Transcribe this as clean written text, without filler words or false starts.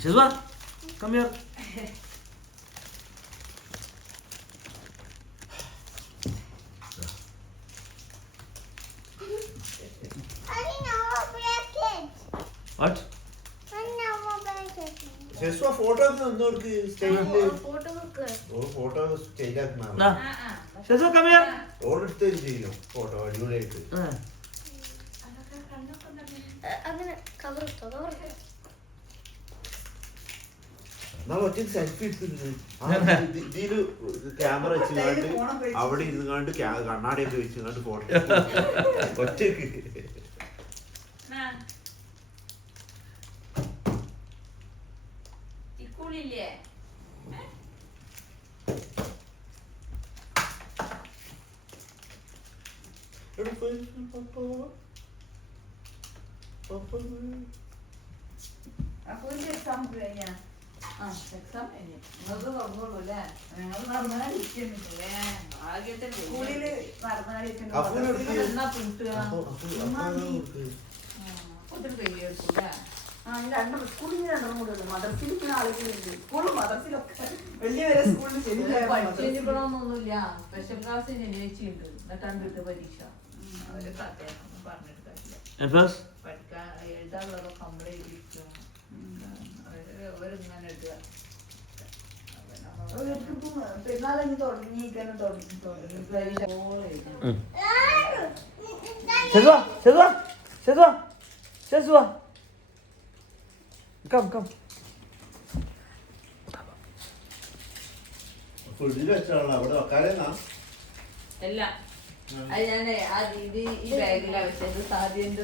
Shazwa, come here. What? Photo Nah. Shazwa, come here. ഓടെടുത്ത് ചെയ്യും photo അടിപൊളിയായിട്ട്. Selfie ഇതില് camera വെച്ചുകൊണ്ട് അവിടെ ഇരുന്നുകൊണ്ട് കണ്ണാടിയൊക്കെ വെച്ചുകൊണ്ട് ഫോട്ടോ ഒറ്റക്ക്. പഠിച്ചിരിക്കണമെന്നൊന്നുമില്ല. സ്പെഷ്യൽ ക്ലാസ് ചേച്ചിയുണ്ട്. എന്നിട്ട് പരീക്ഷ അവര് കഥയൊന്നും പറഞ്ഞിട്ട് കാര്യമില്ല. പഠിക്കാൻ എഴുതാനുള്ളതൊക്കെ കംപ്ലീറ്റ് അവരിങ്ങനെ എഴുതുക. Shazwa, Shazwa, Shazwa, Shazwa. Come. അവിടെ വെക്കാലെന്നാ അല്ല അത് ഞാനേ ഈ ബാഗിലാണ് വെച്ചത്. സാധ്യത